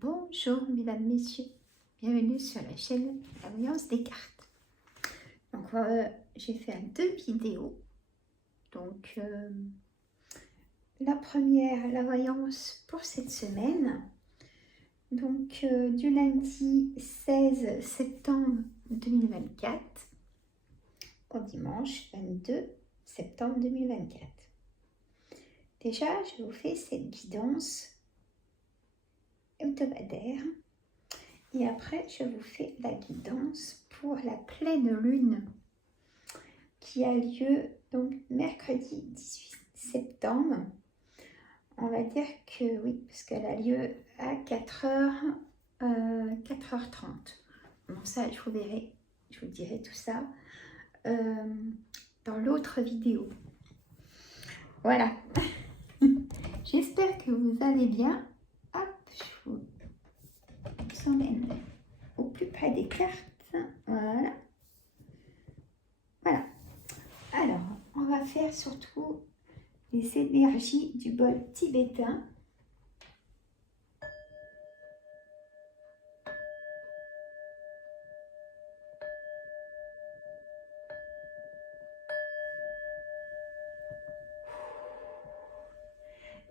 Bonjour mesdames, messieurs, bienvenue sur la chaîne La Voyance des cartes. Donc j'ai fait deux vidéos. Donc la première, la voyance pour cette semaine. Donc du lundi 16 septembre 2024 au dimanche 22 septembre 2024. Déjà, je vous fais cette guidance hebdomadaire. Et après, je vous fais la guidance pour la pleine lune qui a lieu donc mercredi 18 septembre. On va dire que oui, parce qu'elle a lieu à 4h30. Bon, ça, je vous dirai tout ça dans l'autre vidéo. Voilà. J'espère que vous allez bien. Hop, je vous emmène au plus près des cartes. Voilà. Voilà. Alors, on va faire surtout les énergies du bol tibétain.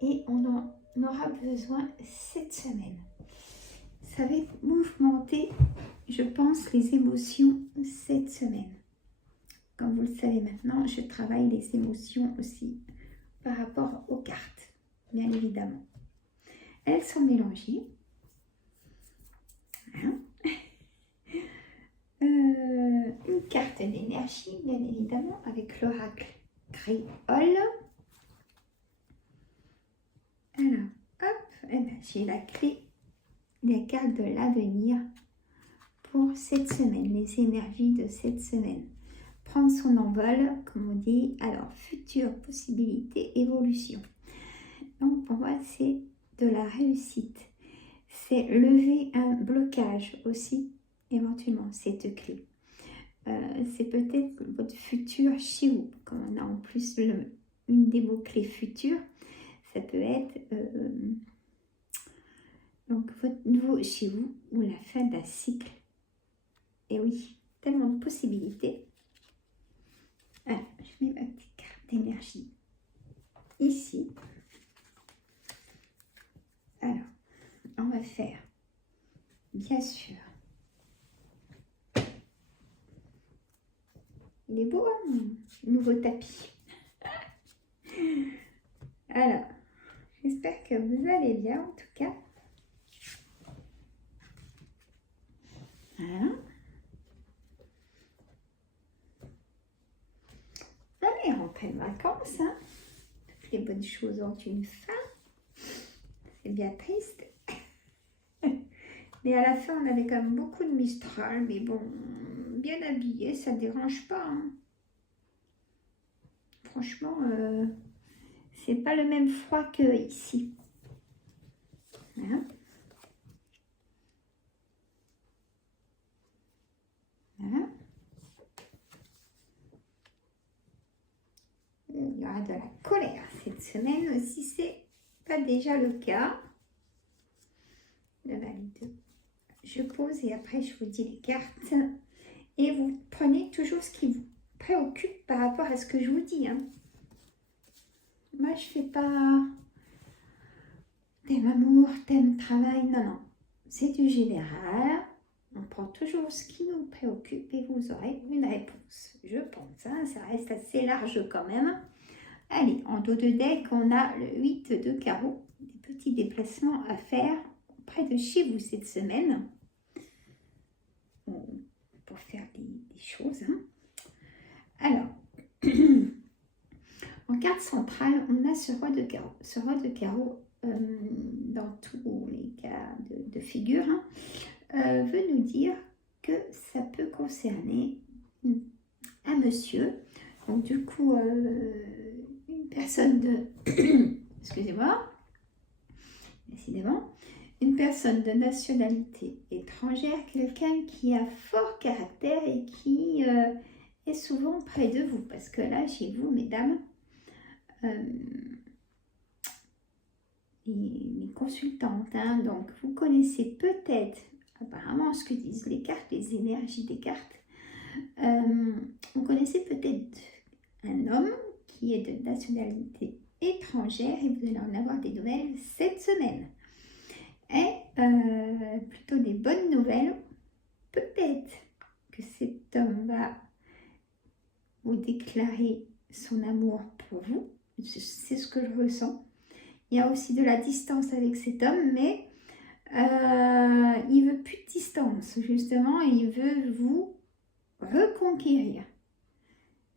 Et on en aura besoin cette semaine. Ça va mouvementé, je pense, les émotions cette semaine. Comme vous le savez maintenant, je travaille les émotions aussi par rapport aux cartes, bien évidemment. Elles sont mélangées. Hein. Une carte d'énergie, bien évidemment, avec l'oracle créole. Alors, hop, eh ben, j'ai la clé des cartes de l'avenir pour cette semaine, les énergies de cette semaine. Prendre son envol, comme on dit, alors future possibilité, évolution. Donc pour moi, c'est de la réussite. C'est lever un blocage aussi, éventuellement, cette clé. C'est peut-être votre futur chez vous, comme on a en plus une des mots-clés futures. Ça peut être donc votre nouveau chez vous ou la fin d'un cycle. Et oui, tellement de possibilités. Alors, je mets ma petite carte d'énergie ici. Alors, on va faire, bien sûr. Il est beau, hein, mon nouveau tapis. Alors, j'espère que vous allez bien, en tout cas. Voilà. On est rentré de vacances, hein. Toutes les bonnes choses ont une fin. C'est bien triste. Mais à la fin, on avait quand même beaucoup de Mistral. Mais bon, bien habillé, ça ne dérange pas. Hein. Franchement, c'est pas le même froid que ici. Voilà. Voilà. Il y aura de la colère cette semaine, si c'est pas déjà le cas. Le valide. Je pose et après je vous dis les cartes. Et vous prenez toujours ce qui vous préoccupe par rapport à ce que je vous dis. Hein. Moi, je fais pas thème amour, thème travail. Non, non. C'est du général. On prend toujours ce qui nous préoccupe et vous aurez une réponse. Je pense. Hein, ça reste assez large quand même. Allez, en dos de deck, on a le 8 de carreau. Des petits déplacements à faire près de chez vous cette semaine. Pour faire des choses. Hein. Alors, en carte centrale, on a ce roi de carreau. Ce roi de carreau, dans tous les cas de figure, hein, veut nous dire que ça peut concerner un monsieur. Donc du coup, une personne de... Excusez-moi. Décidément. Une personne de nationalité étrangère, quelqu'un qui a fort caractère et qui est souvent près de vous. Parce que là, chez vous, mesdames, il mes consultantes, hein, donc vous connaissez peut-être, apparemment ce que disent les cartes, les énergies des cartes, vous connaissez peut-être un homme qui est de nationalité étrangère et vous allez en avoir des nouvelles cette semaine. Et plutôt des bonnes nouvelles, peut-être que cet homme va vous déclarer son amour pour vous, c'est ce que je ressens. Il y a aussi de la distance avec cet homme, mais il veut plus de distance, justement, il veut vous reconquérir.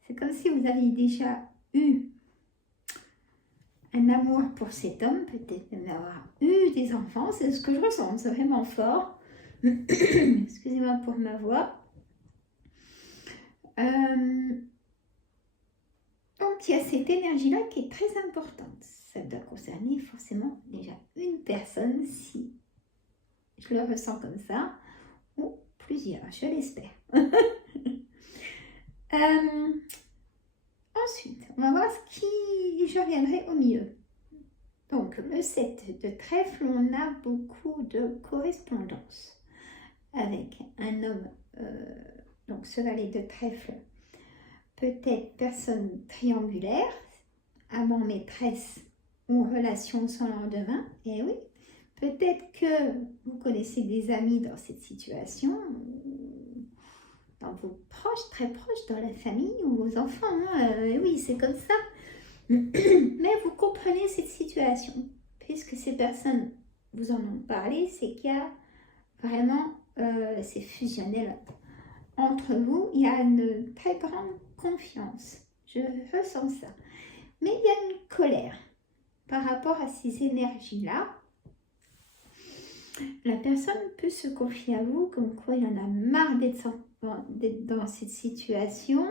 C'est comme si vous aviez déjà eu un amour pour cet homme, peut-être même avoir eu des enfants, c'est ce que je ressens, c'est vraiment fort. Excusez-moi pour ma voix. Donc il y a cette énergie-là qui est très importante. Ça doit concerner forcément déjà une personne, si je le ressens comme ça, ou plusieurs, je l'espère. Ensuite, on va voir ce qui je reviendrai au milieu. Donc, le 7 de trèfle, on a beaucoup de correspondance avec un homme, donc ce valet de trèfle, peut-être personne triangulaire, amant maîtresse ou relation sans lendemain. Et oui, peut-être que vous connaissez des amis dans cette situation, dans vos proches, très proches, dans la famille ou vos enfants. Oui, c'est comme ça. Mais vous comprenez cette situation, puisque ces personnes vous en ont parlé, c'est qu'il y a vraiment, c'est fusionnel entre vous, il y a une très grande confiance, je ressens ça. Mais il y a une colère par rapport à ces énergies-là. La personne peut se confier à vous comme quoi il en a marre d'être dans cette situation.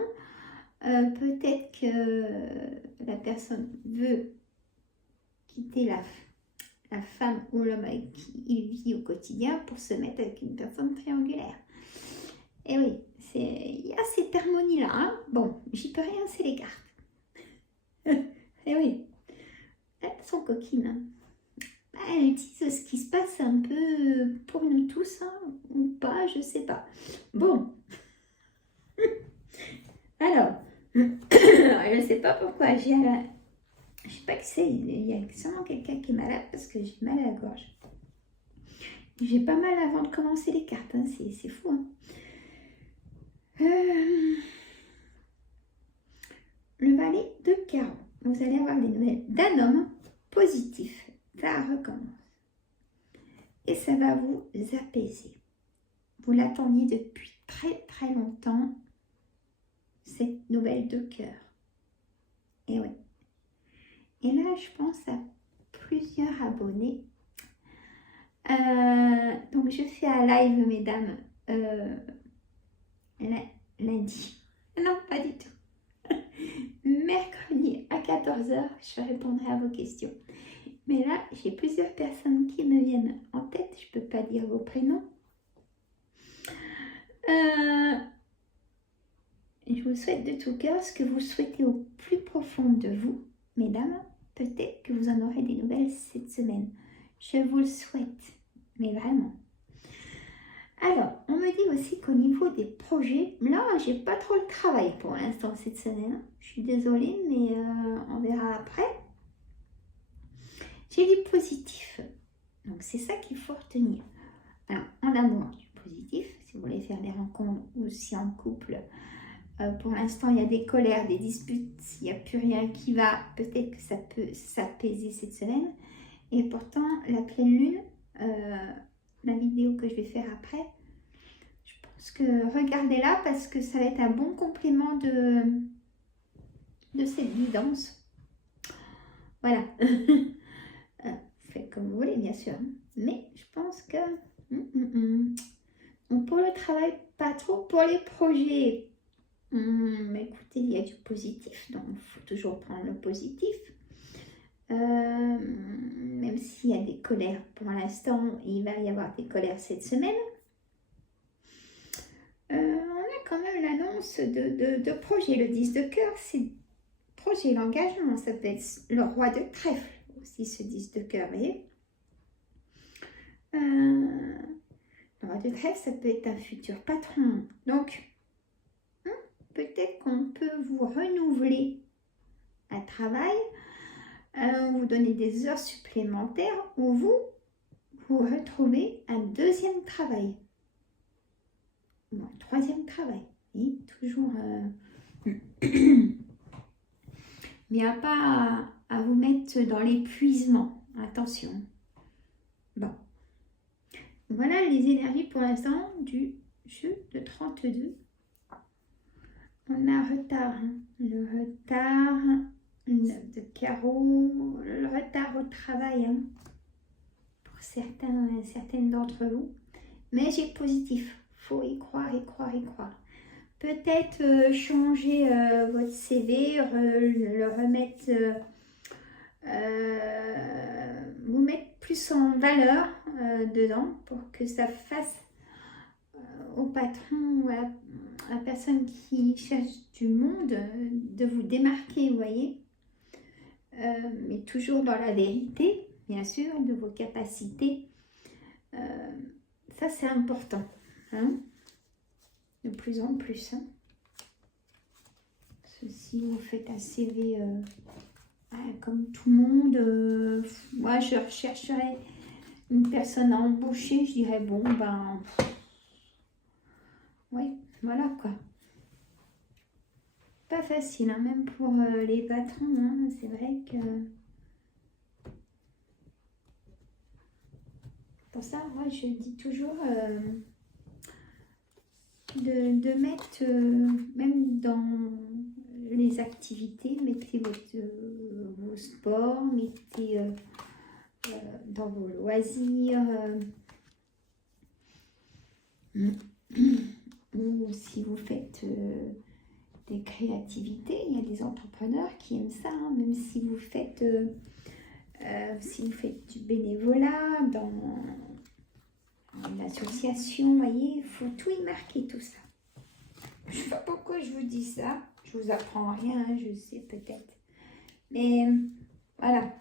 Peut-être que la personne veut quitter la femme ou l'homme avec qui il vit au quotidien pour se mettre avec une personne triangulaire. Et oui, il y a cette harmonie-là. Hein. Bon, j'y peux rien, c'est les cartes. Et oui, elles sont coquines. Hein. Elles disent ce qui se passe un peu pour nous tous, hein, ou pas, je sais pas. Bon. Alors, je ne sais pas pourquoi je sais pas qui c'est, il y a sûrement quelqu'un qui est malade parce que j'ai mal à la gorge. J'ai pas mal avant de commencer les cartes, hein, c'est fou. Hein. Le valet de carreau. Vous allez avoir des nouvelles d'un homme positif. Ça recommence. Et ça va vous apaiser. Vous l'attendiez depuis très très longtemps, cette nouvelle de cœur. Et oui. Et là, je pense à plusieurs abonnés. Donc, je fais un live, mesdames, lundi. Non, pas du tout. Mercredi à 14h, je répondrai à vos questions. Mais là, j'ai plusieurs personnes qui me viennent en tête. Je ne peux pas dire vos prénoms. Je vous souhaite de tout cœur ce que vous souhaitez au plus profond de vous, mesdames. Peut-être que vous en aurez des nouvelles cette semaine. Je vous le souhaite, mais vraiment. Alors, on me dit aussi qu'au niveau des projets, là, j'ai pas trop le travail pour l'instant cette semaine. Je suis désolée, mais on verra après. J'ai du positif. Donc, c'est ça qu'il faut retenir. Alors, en amour, du positif. Si vous voulez faire des rencontres ou si en couple, pour l'instant, il y a des colères, des disputes. Il n'y a plus rien qui va. Peut-être que ça peut s'apaiser cette semaine. Et pourtant, la pleine lune, la vidéo que je vais faire après, je pense que regardez-la parce que ça va être un bon complément de cette guidance. Voilà. Faites comme vous voulez, bien sûr. Mais je pense que... Donc pour le travail, pas trop. Pour les projets, écoutez, il y a du positif. Donc il faut toujours prendre le positif. Même s'il y a des colères pour l'instant, il va y avoir des colères cette semaine. On a quand même l'annonce de projet, le 10 de cœur, c'est projet, l'engagement, ça peut être le roi de trèfle aussi ce 10 de cœur, vous voyez. Le roi de trèfle, ça peut être un futur patron. Donc, peut-être qu'on peut vous renouveler un travail, vous donner des heures supplémentaires ou vous retrouvez un deuxième travail. Ou un troisième travail. Et toujours... Mais à pas à vous mettre dans l'épuisement. Attention. Bon. Voilà les énergies pour l'instant du jeu de 32. On a un retard. Le retard, une 9 de carreau, le retard au travail pour certaines d'entre vous. Mais j'ai positif. Faut y croire, y croire, y croire. Peut-être changer votre CV, le remettre, vous mettre plus en valeur dedans pour que ça fasse au patron ou à la personne qui cherche du monde de vous démarquer, vous voyez. Mais toujours dans la vérité, bien sûr, de vos capacités. Ça, c'est important. Hein, de plus en plus. Hein. Si vous faites un CV comme tout le monde, moi je rechercherais une personne à embaucher, je dirais bon ben oui, voilà quoi. Pas facile, hein, même pour les patrons, hein, c'est vrai que pour ça, moi je dis toujours de mettre, même dans les activités, mettez vos sports, mettez dans vos loisirs, ou si vous faites des créativités, il y a des entrepreneurs qui aiment ça, hein, même si vous faites du bénévolat dans une association, vous voyez, il faut tout y marquer, tout ça. Je ne sais pas pourquoi je vous dis ça, je vous apprends rien, hein, je sais peut-être. Mais voilà.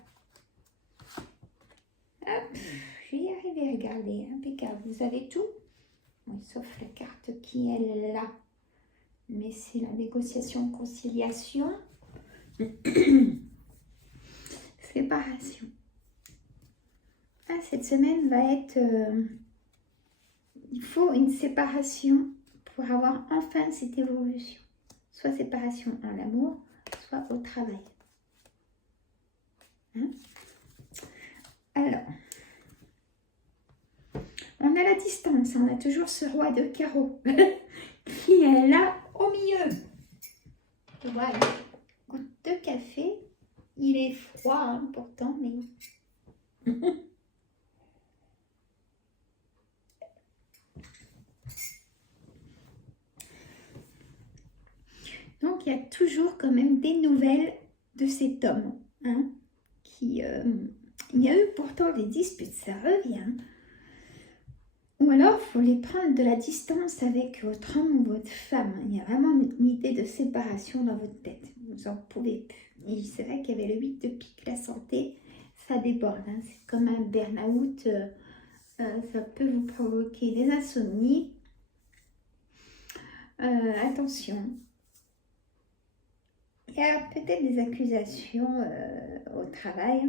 Hop, je vais y arriver, regardez, impeccable. Vous avez tout, oui, sauf la carte qui est là. Mais c'est la négociation, conciliation, séparation. Ah, cette semaine va être... il faut une séparation pour avoir enfin cette évolution. Soit séparation en amour, soit au travail. Hein? Alors, on a la distance, on a toujours ce roi de carreau qui est là au milieu. Voilà, goutte de café, il est froid hein, pourtant, mais... Donc, il y a toujours quand même des nouvelles de cet homme. Hein, qui, il y a eu pourtant des disputes, ça revient. Ou alors, il faut les prendre de la distance avec votre homme ou votre femme. Il y a vraiment une idée de séparation dans votre tête. Vous n'en pouvez plus. Et c'est vrai qu'il y avait le 8 de pique, la santé, ça déborde. Hein. C'est comme un burn-out. Ça peut vous provoquer des insomnies. Attention. Il y a peut-être des accusations au travail.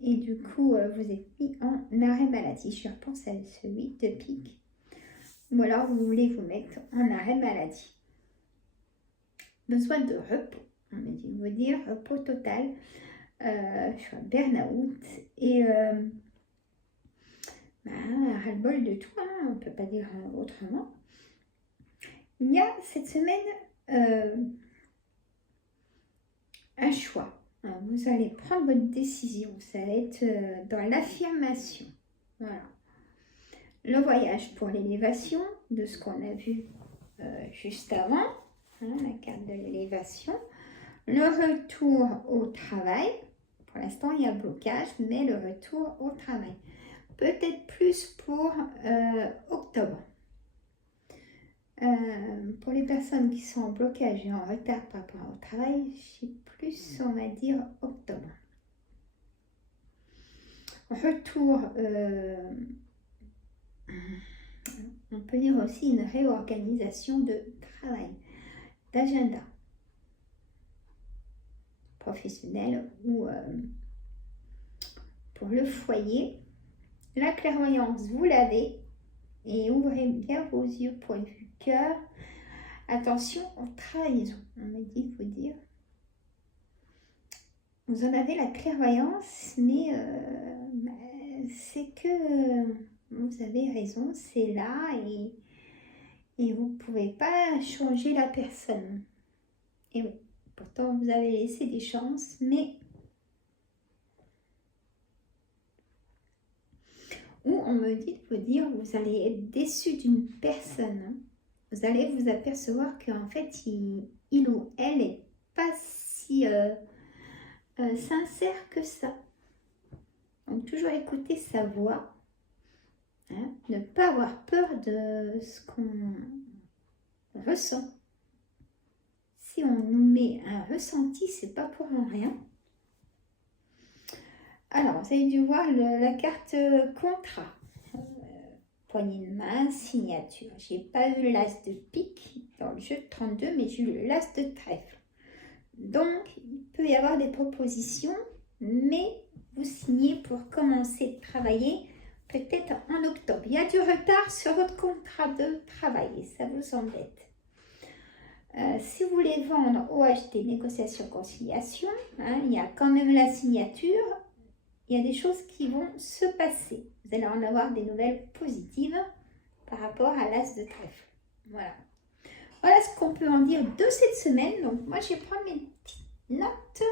Et du coup, vous êtes mis en arrêt maladie. Je repense à ce 8 de pique. Ou alors, vous voulez vous mettre en arrêt maladie. Besoin de repos. On me dit, vous dire repos total. Je suis en burn-out. Et ras-le-bol de tout. Hein, on ne peut pas dire autrement. Il y a cette semaine un choix. Alors, vous allez prendre votre décision. Ça va être dans l'affirmation. Voilà. Le voyage pour l'élévation, de ce qu'on a vu juste avant. Hein, la carte de l'élévation. Le retour au travail. Pour l'instant, il y a blocage, mais le retour au travail. Peut-être plus pour octobre. Pour les personnes qui sont en blocage et en retard par rapport au travail, c'est plus, on va dire, octobre. Retour, on peut dire aussi une réorganisation de travail, d'agenda professionnel ou pour le foyer. La clairvoyance, vous l'avez, et ouvrez bien vos yeux, point de vue cœur. Attention aux trahisons, on me dit de vous dire. Vous en avez la clairvoyance, mais c'est que vous avez raison, c'est là et vous ne pouvez pas changer la personne. Et oui, pourtant vous avez laissé des chances, mais ou on me dit de vous dire, vous allez être déçu d'une personne. Vous allez vous apercevoir qu'en fait, il ou elle n'est pas si sincère que ça. Donc, toujours écouter sa voix. Hein, ne pas avoir peur de ce qu'on ressent. Si on nous met un ressenti, c'est pas pour rien. Alors, vous avez dû voir la carte contrat. Poignée de main, signature. J'ai pas eu l'as de pique dans le jeu de 32, mais j'ai eu l'as de trèfle. Donc, il peut y avoir des propositions, mais vous signez pour commencer de travailler peut-être en octobre. Il y a du retard sur votre contrat de travail et ça vous embête. Si vous voulez vendre OHT, négociation, conciliation, hein, il y a quand même la signature. Il y a des choses qui vont se passer. Vous allez en avoir des nouvelles positives par rapport à l'as de trèfle. Voilà. Voilà ce qu'on peut en dire de cette semaine. Donc, moi, je vais prendre mes petites notes.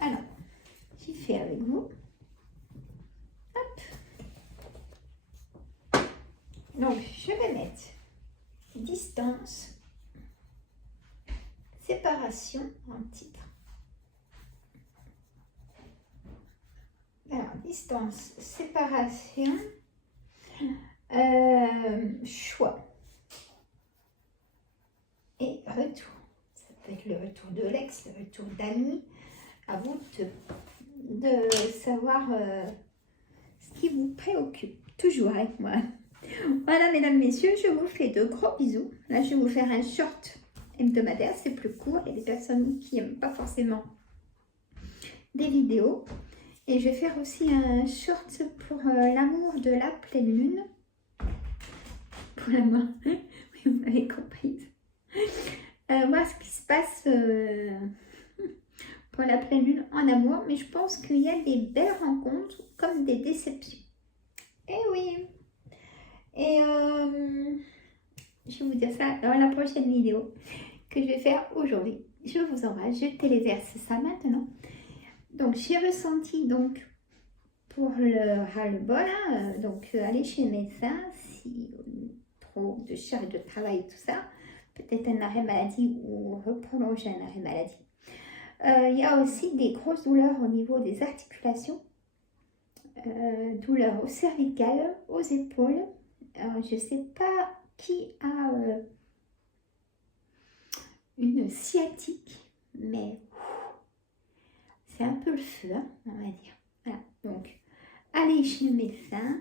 Alors, j'y fais avec vous. Hop. Donc, je vais mettre distance, séparation en titre. Alors, distance, séparation, choix et retour. Ça peut être le retour de l'ex, le retour d'amis. À vous de savoir ce qui vous préoccupe. Toujours avec moi. Voilà, mesdames, messieurs, je vous fais de gros bisous. Là, je vais vous faire un short hebdomadaire. C'est plus court. Il y a des personnes qui n'aiment pas forcément des vidéos. Et je vais faire aussi un short pour l'amour de la pleine lune. Pour la main. Oui, vous m'avez compris. Voir ce qui se passe pour la pleine lune en amour. Mais je pense qu'il y a des belles rencontres comme des déceptions. Eh oui. Et je vais vous dire ça dans la prochaine vidéo que je vais faire aujourd'hui. Je vous embrasse. Je téléverse ça maintenant. Donc, j'ai ressenti donc pour le ras-le-bol, hein, donc aller chez le médecin si trop de charge de travail, tout ça, peut-être un arrêt maladie ou prolonger un arrêt maladie. Il y a aussi des grosses douleurs au niveau des articulations, douleurs au cervical, aux épaules. Alors, je ne sais pas qui a une sciatique, mais c'est un peu le feu, hein, on va dire. Voilà, donc allez chez le médecin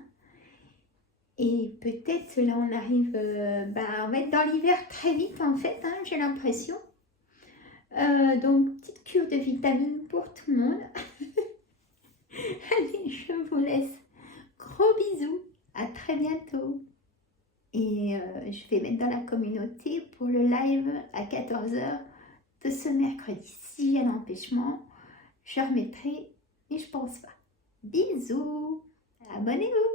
et peut-être là on arrive, on va être dans l'hiver très vite en fait, hein, j'ai l'impression. Donc petite cure de vitamines pour tout le monde. Allez, je vous laisse. Gros bisous, à très bientôt. Et je vais mettre dans la communauté pour le live à 14 h de ce mercredi. Si j'ai un empêchement, je remettrai, mais je pense pas. Bisous, abonnez-vous.